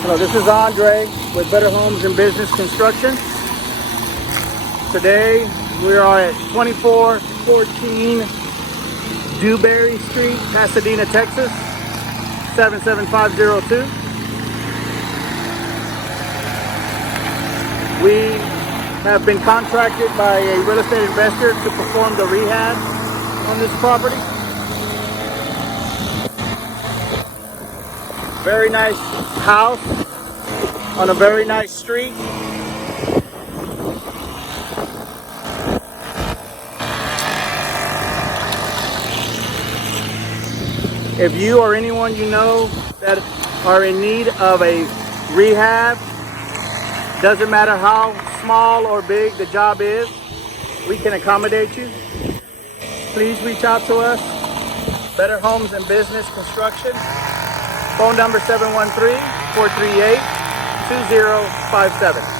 Hello, this is Andre with Better Homes and Business Construction. Today we are at 2414 Dewberry Street, Pasadena, Texas, 77502. We have been contracted by a real estate investor to perform the rehab on this property. Very nice house on a very nice street. If you or anyone you know that are in need of a rehab, doesn't matter how small or big the job is, we can accommodate you. Please reach out to us. Better Homes and Business Construction. Phone number 713-438-2057.